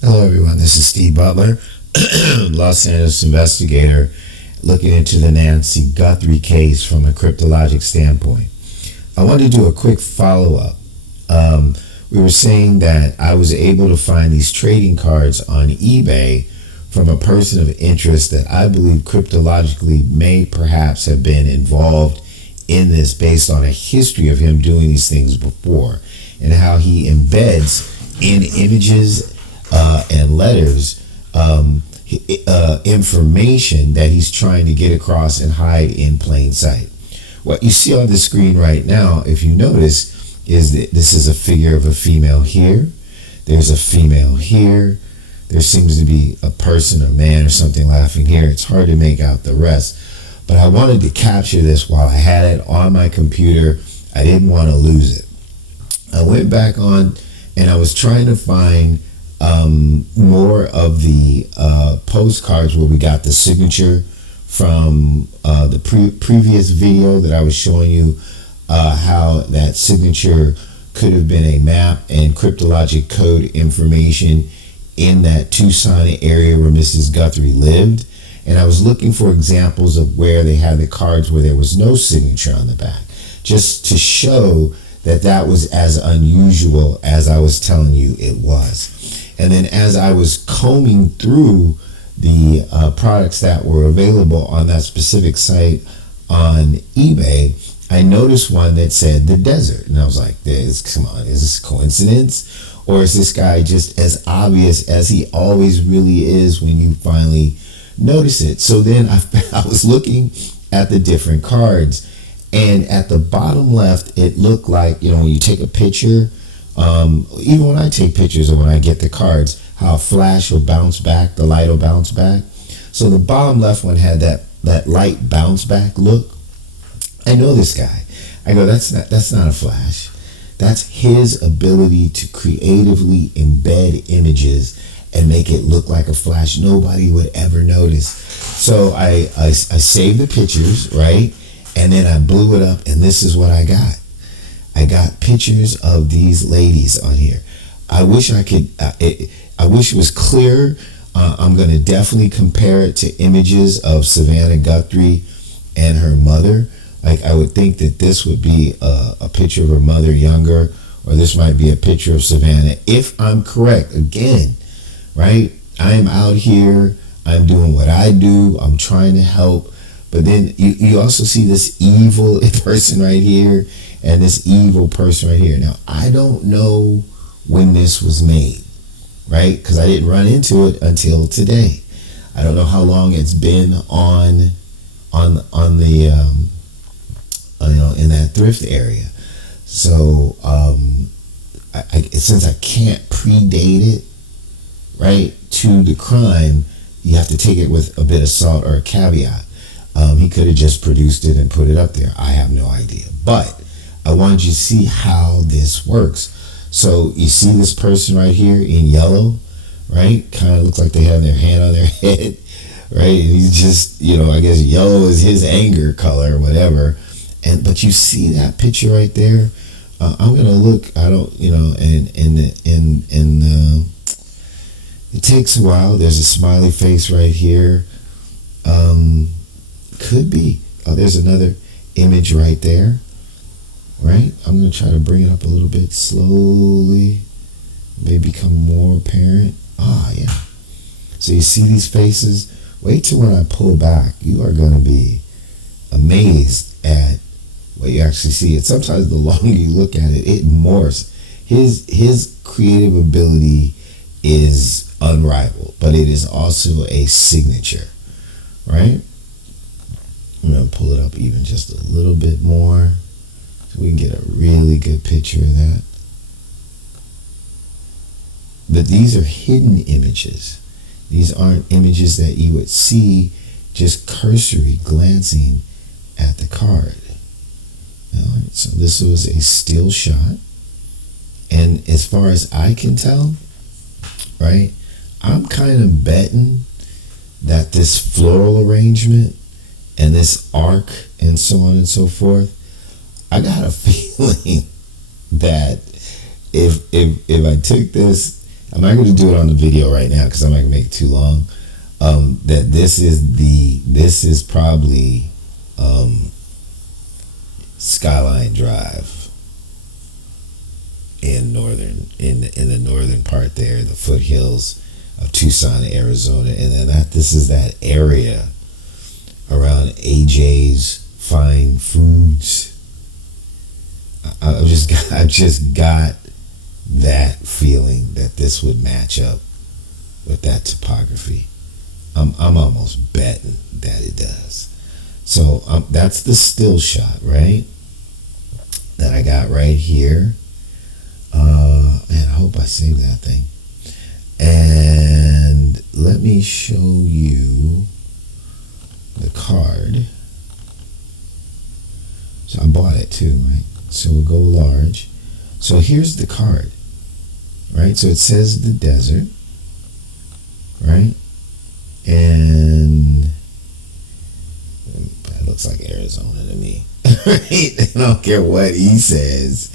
Hello, everyone. This is Steve Butler, Los Angeles investigator, looking into the Nancy Guthrie case from a cryptologic standpoint. I want to do a quick follow up. We were saying that I was able to find these trading cards on eBay from a person of interest that I believe cryptologically may perhaps have been involved in this based on a history of him doing these things before and how he embeds in images and letters information that he's trying to get across and hide in plain sight. What you see on the screen right now, if you notice, is that this is a figure of a female here. There's a female here. There seems to be a person, a man, or something laughing here. It's hard to make out the rest. But I wanted to capture this while I had it on my computer. I didn't want to lose it. I went back on and I was trying to find more of the postcards where we got the signature from the previous video that I was showing you, how that signature could have been a map and cryptologic code information in that Tucson area where Mrs. Guthrie lived. And I was looking for examples of where they had the cards where there was no signature on the back, just to show that that was as unusual as I was telling you it was. And then as I was combing through the products that were available on that specific site on eBay, I noticed one that said the desert. And I was like, come on, is this coincidence? Or is this guy just as obvious as he always really is when you finally notice it? So then I was looking at the different cards. And at the bottom left, it looked like, when you take a picture, even when I take pictures or when I get the cards, how a flash will bounce back, the light will bounce back. So the bottom left one had that light bounce back look. I know this guy. I go, that's not a flash. That's his ability to creatively embed images and make it look like a flash. Nobody would ever notice. So I saved the pictures, right? And then I blew it up, and this is what I got. I got pictures of these ladies on here. I wish I could. I wish it was clearer. I'm going to definitely compare it to images of Savannah Guthrie and her mother. Like, I would think that this would be a picture of her mother younger, or this might be a picture of Savannah. If I'm correct, again, right? I'm out here. I'm doing what I do. I'm trying to help. But then you also see this evil person right here and this evil person right here. Now, I don't know when this was made, right? Because I didn't run into it until today. I don't know how long it's been on the in that thrift area. So since I can't predate it, right, to the crime, you have to take it with a bit of salt or a caveat. He could have just produced it and put it up there. I have no idea. But I wanted you to see how this works. So you see this person right here in yellow, right? Kind of looks like they have their hand on their head, right? And he's just, I guess yellow is his anger color or whatever. But you see that picture right there? I'm going to look, I don't, it takes a while. There's a smiley face right here. Could be. Oh, there's another image right there. Right? I'm going to try to bring it up a little bit slowly. May become more apparent. Yeah. So you see these faces? Wait till when I pull back. You are going to be amazed at what you actually see. And sometimes the longer you look at it, it morphs. His creative ability is unrivaled, but it is also a signature, right? I'm going to pull it up even just a little bit more so we can get a really good picture of that. But these are hidden images. These aren't images that you would see just cursory glancing at the card. All right, so this was a still shot. And as far as I can tell, right, I'm kind of betting that this floral arrangement and this arc and so on and so forth, I got a feeling that if I took this I'm not going to do it on the video right now because I'm not going to make it too long. That this is probably Skyline Drive in the northern part there, the foothills of Tucson, Arizona, and then this is that area around AJ's Fine Foods. I've just got that feeling that this would match up with that topography. I'm almost betting that it does. So that's the still shot, right? That I got right here. Man, I hope I saved that thing. And let me show you the card. So I bought it too, right? So we'll go large. So here's the card, right? So it says the desert, right? And it looks like Arizona to me. Right? I don't care what he says.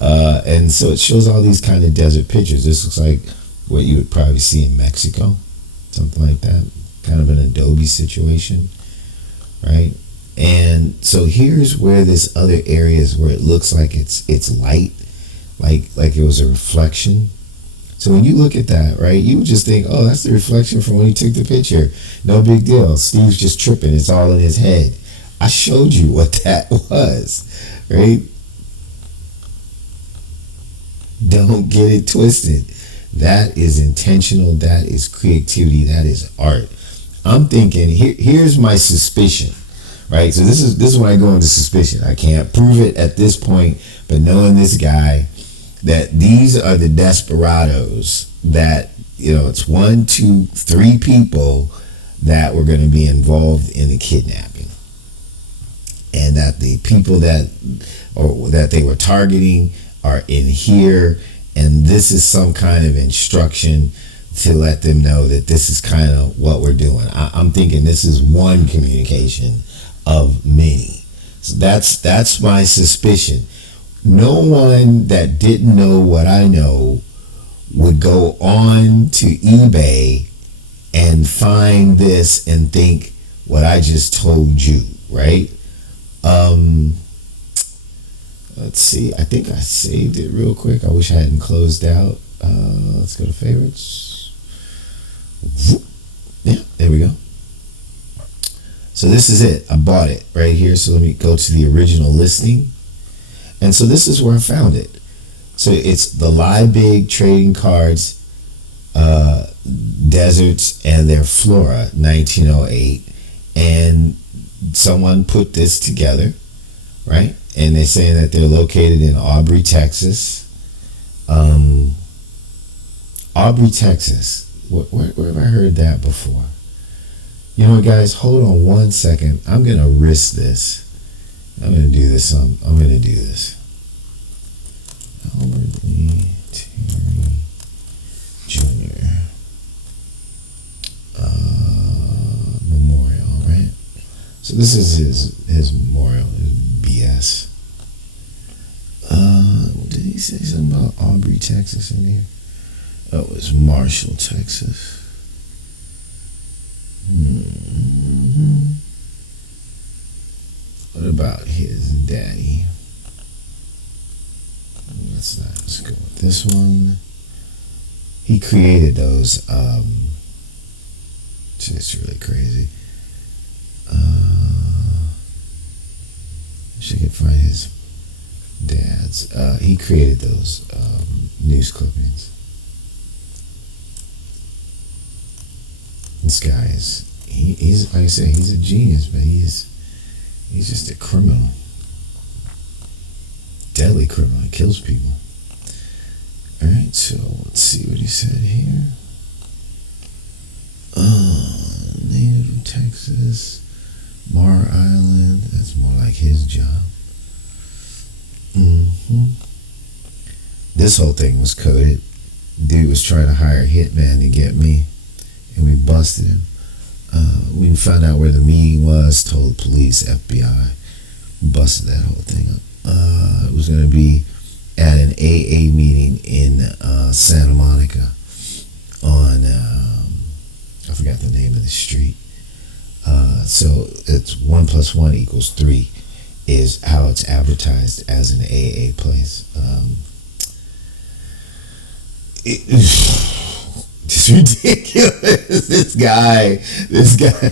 And so it shows all these kind of desert pictures. This looks like what you would probably see in Mexico, something like that. Kind of an adobe situation, right? And so here's where this other area is where it looks like it's light, like it was a reflection. So when you look at that, right, you would just think, oh, that's the reflection from when he took the picture. No big deal. Steve's just tripping. It's all in his head. I showed you what that was, right? Don't get it twisted. That is intentional. That is creativity. That is art. I'm thinking, here's my suspicion, right? So this is when I go into suspicion. I can't prove it at this point, but knowing this guy, that these are the desperados that, it's 1, 2, 3 people that were going to be involved in the kidnapping. And that the people that they were targeting are in here. And this is some kind of instruction to let them know that this is kind of what we're doing. I'm thinking this is one communication of many. So that's my suspicion. No one that didn't know what I know would go on to eBay and find this and think what I just told you, right? Let's see. I think I saved it real quick. I wish I hadn't closed out. Let's go to favorites. Yeah, there we go. So this is it. I bought it right here. So let me go to the original listing. And so this is where I found it. So it's the Liebig Trading Cards, Deserts and Their Flora, 1908. And someone put this together, right? And they're saying that they're located in Aubrey, Texas. Aubrey, Texas. Where have I heard that before? You know what, guys? Hold on one second. I'm going to risk this. I'm going to do this. I'm going to do this. Albert Lee Terry Jr. Memorial, right? So this is his memorial, his BS. Did he say something about Aubrey, Texas in here? Oh, it's Marshall, Texas. What about his daddy? Let's go with this one. He created those. It's really crazy. Wish I could find his dad's. He created those news clippings. This guy he's like I said, he's a genius, but he's just a criminal. Deadly criminal. He kills people. Alright, so let's see what he said here. Native of Texas, Mar Island. That's more like his job. This whole thing was coded. Dude was trying to hire a hitman to get me, and we busted him. We found out where the meeting was, told police, FBI, busted that whole thing up. It was going to be at an AA meeting in Santa Monica. forgot the name of the street. So it's 1 + 1 = 3 is how it's advertised as an AA place. It's ridiculous. This guy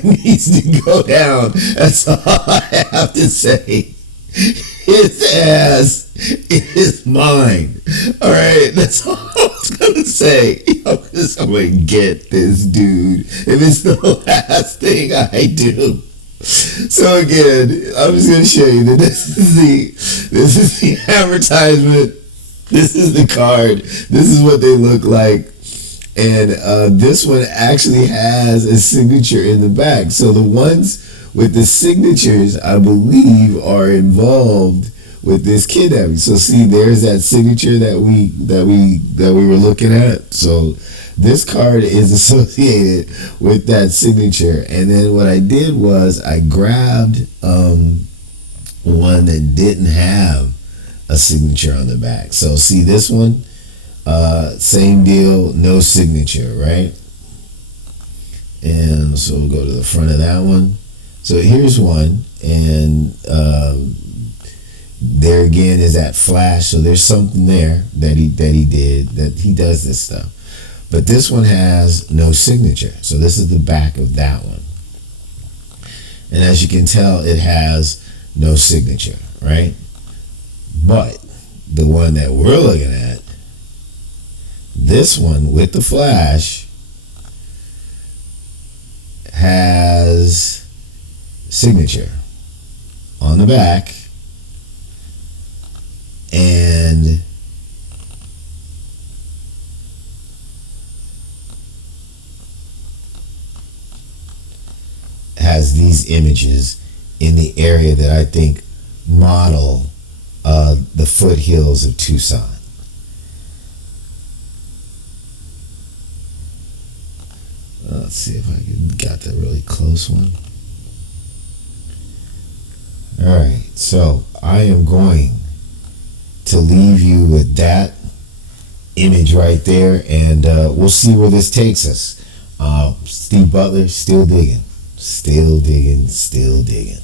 needs to go down. That's all I have to say. His ass is mine. All right, that's all I was gonna say. I'm gonna get this dude if it's the last thing I do. So again, I'm just gonna show you that this is the advertisement. This is the card. This is what they look like. And this one actually has a signature in the back. So the ones with the signatures, I believe, are involved with this kidnapping. So see, there's that signature that we were looking at. So this card is associated with that signature. And then what I did was I grabbed one that didn't have a signature on the back. So see this one, same deal, no signature, right? And so we'll go to the front of that one. So here's one, and there again is that flash. So there's something there that he did, that he does this stuff. But this one has no signature. So this is the back of that one. And as you can tell, it has no signature, right? But the one that we're looking at, this one with the flash, has signature on the back, and has these images in the area that I think model the foothills of Tucson. Let's see if I got the really close one. Alright, so I am going to leave you with that image right there, and we'll see where this takes us. Steve Butler, still digging, still digging, still digging.